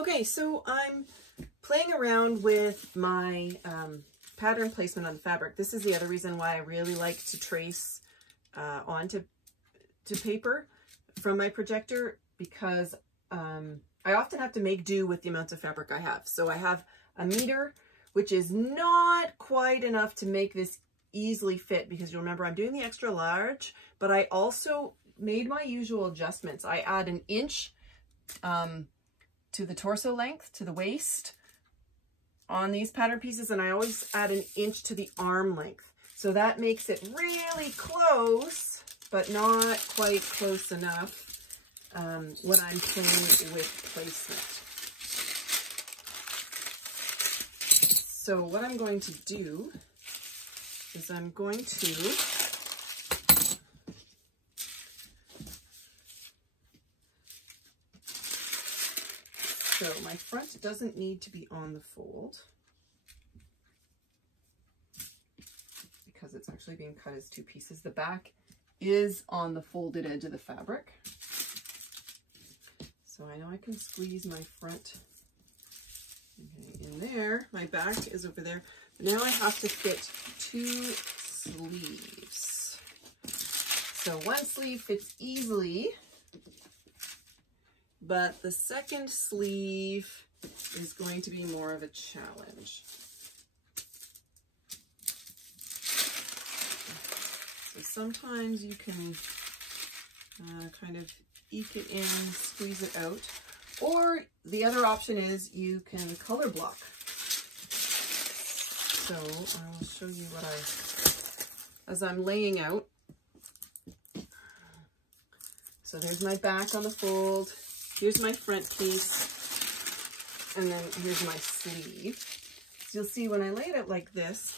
Okay, so I'm playing around with my pattern placement on the fabric. This is the other reason why I really like to trace onto paper from my projector, because I often have to make do with the amounts of fabric I have. So I have a meter, which is not quite enough to make this easily fit, because you'll remember I'm doing the extra large, but I also made my usual adjustments. I add an inch to the torso length, to the waist on these pattern pieces, and I always add an inch to the arm length. So that makes it really close, but not quite close enough when I'm playing with placement. So what I'm going to do is I'm going to so my front doesn't need to be on the fold because it's actually being cut as two pieces. The back is on the folded edge of the fabric. So I know I can squeeze my front in there. My back is over there. But now I have to fit two sleeves. So one sleeve fits easily, but the second sleeve is going to be more of a challenge. So sometimes you can kind of eke it in, squeeze it out, or the other option is you can color block. So I will show you what as I'm laying out. So there's my back on the fold. Here's my front piece, and then here's my sleeve. So you'll see when I lay it out like this,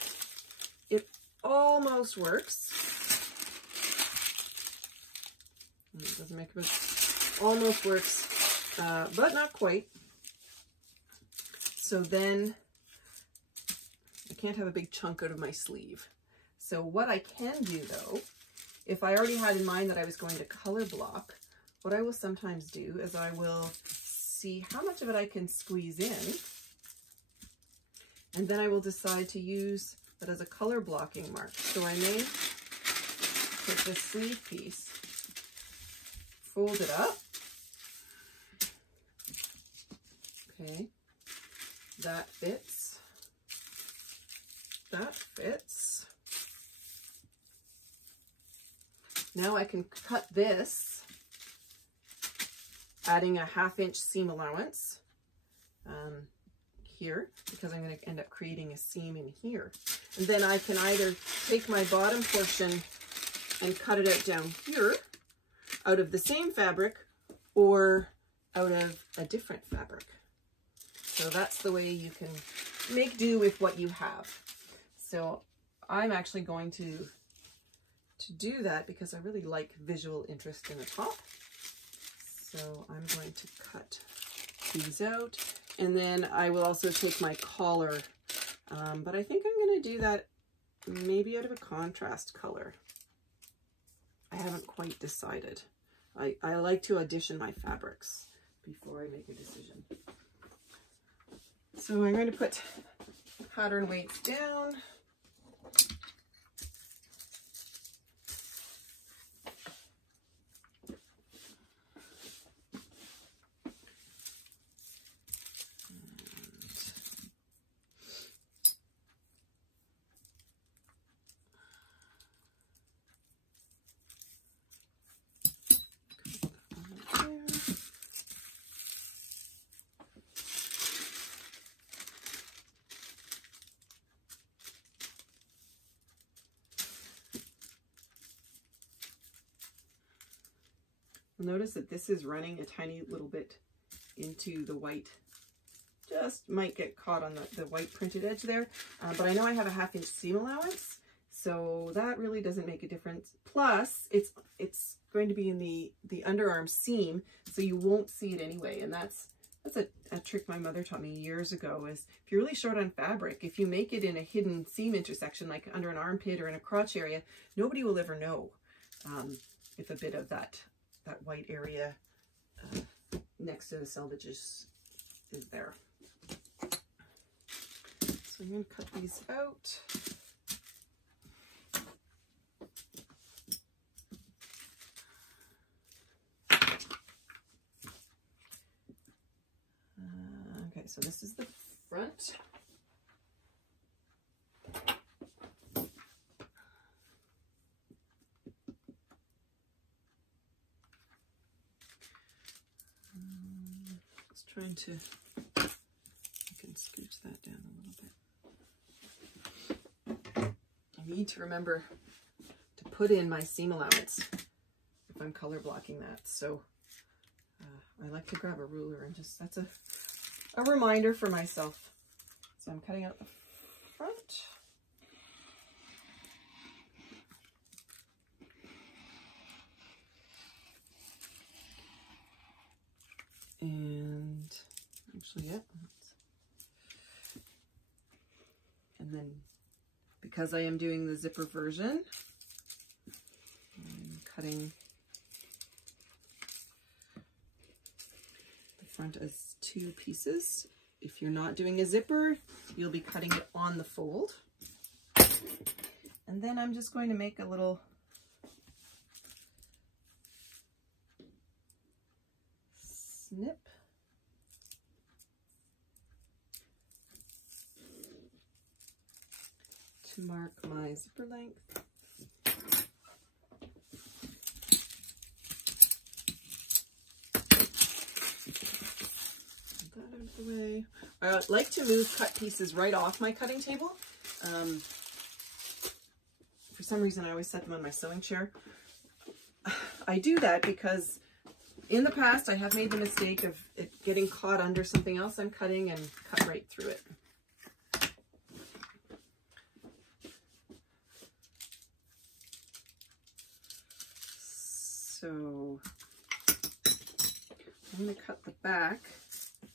it almost works. It doesn't make much, almost works, but not quite. So then I can't have a big chunk out of my sleeve. So what I can do though, if I already had in mind that I was going to color block, what I will sometimes do is I will see how much of it I can squeeze in, and then I will decide to use that as a color blocking mark. So I may take this sleeve piece, fold it up. Okay, that fits. That fits. Now I can cut this, adding a 1/2 inch seam allowance here, because I'm going to end up creating a seam in here. And then I can either take my bottom portion and cut it out down here, out of the same fabric, or out of a different fabric. So that's the way you can make do with what you have. So I'm actually going to do that because I really like visual interest in the top. So I'm going to cut these out, and then I will also take my collar, but I think I'm going to do that maybe out of a contrast color. I haven't quite decided. I like to audition my fabrics before I make a decision. So I'm going to put pattern weights down. Notice that this is running a tiny little bit into the white. Just might get caught on the white printed edge there, but I know I have a 1/2 inch seam allowance, so that really doesn't make a difference. Plus, it's going to be in the underarm seam, so you won't see it anyway. And that's a trick my mother taught me years ago, is if you're really short on fabric, if you make it in a hidden seam intersection, like under an armpit or in a crotch area, nobody will ever know if a bit of that white area next to the selvages is there. So I'm going to cut these out. Okay, so this is the front. Just trying to, I can scooch that down a little bit. I need to remember to put in my seam allowance if I'm color blocking that. So I like to grab a ruler and just, that's a reminder for myself. So I'm cutting out the front. And actually, yeah. And then because I am doing the zipper version, I'm cutting the front as 2 pieces. If you're not doing a zipper, you'll be cutting it on the fold. And then I'm just going to make a little snip. To mark my zipper length. Get that out of the way. I like to move cut pieces right off my cutting table. For some reason, I always set them on my sewing chair. I do that because in the past, I have made the mistake of it getting caught under something else I'm cutting and cut right through it. So I'm going to cut the back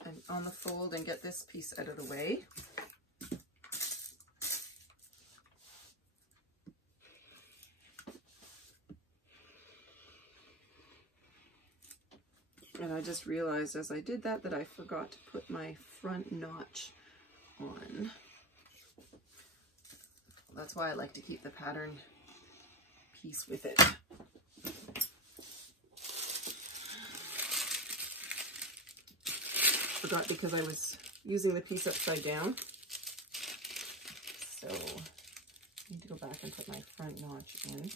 and on the fold and get this piece out of the way. And I just realized as I did that I forgot to put my front notch on. That's why I like to keep the pattern piece with it. Forgot because I was using the piece upside down. So I need to go back and put my front notch in.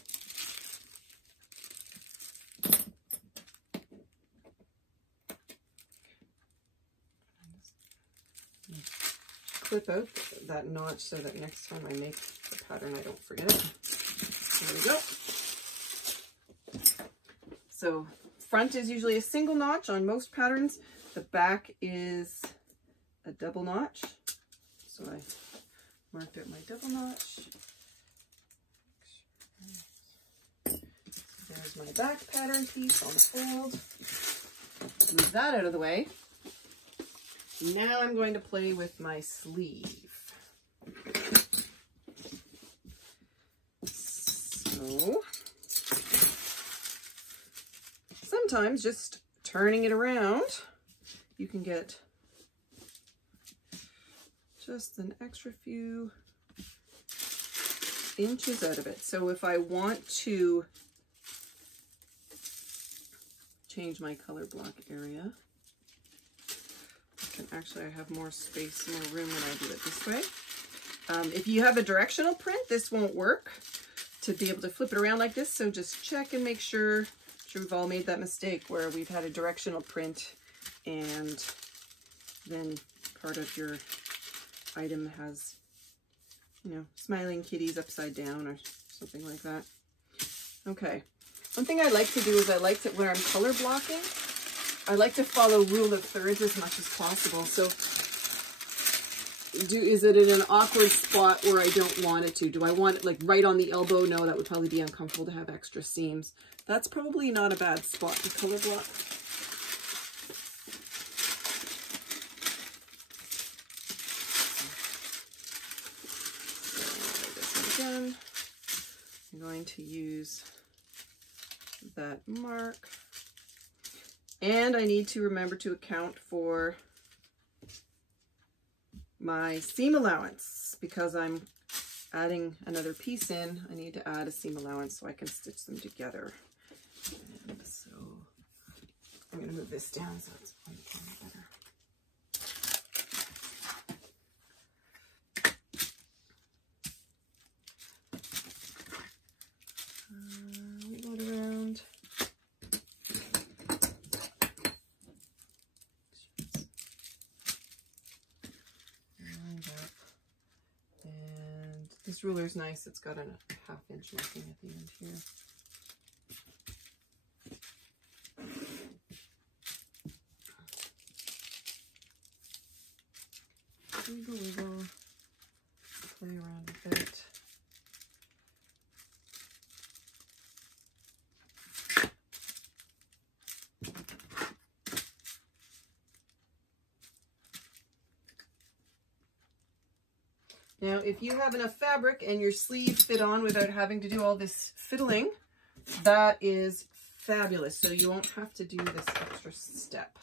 Clip out that notch so that next time I make the pattern I don't forget it. There we go. So front is usually a single notch on most patterns. The back is a double notch. So I marked out my double notch. There's my back pattern piece on the fold. Move that out of the way. Now I'm going to play with my sleeve. So sometimes just turning it around, you can get just an extra few inches out of it. So if I want to change my color block area, actually I have more space, more room when I do it this way. If you have a directional print, this won't work to be able to flip it around like this. So just check and make sure. I'm sure we've all made that mistake where we've had a directional print and then part of your item has, you know, smiling kitties upside down or something like that. Okay. One thing I like to do is I like to, when I'm color blocking, I like to follow rule of thirds as much as possible. So is it in an awkward spot where I don't want it to? Do I want it like right on the elbow? No, that would probably be uncomfortable to have extra seams. That's probably not a bad spot to color block. So this again, I'm going to use that mark. And I need to remember to account for my seam allowance. Because I'm adding another piece in, I need to add a seam allowance so I can stitch them together. And so I'm going to move this down so it's on the camera better. Wiggle it around. And this ruler is nice. It's got a 1/2 inch marking at the end here. Wiggle, wiggle, play around with it. Now, if you have enough fabric and your sleeves fit on without having to do all this fiddling, that is fabulous. So you won't have to do this extra step.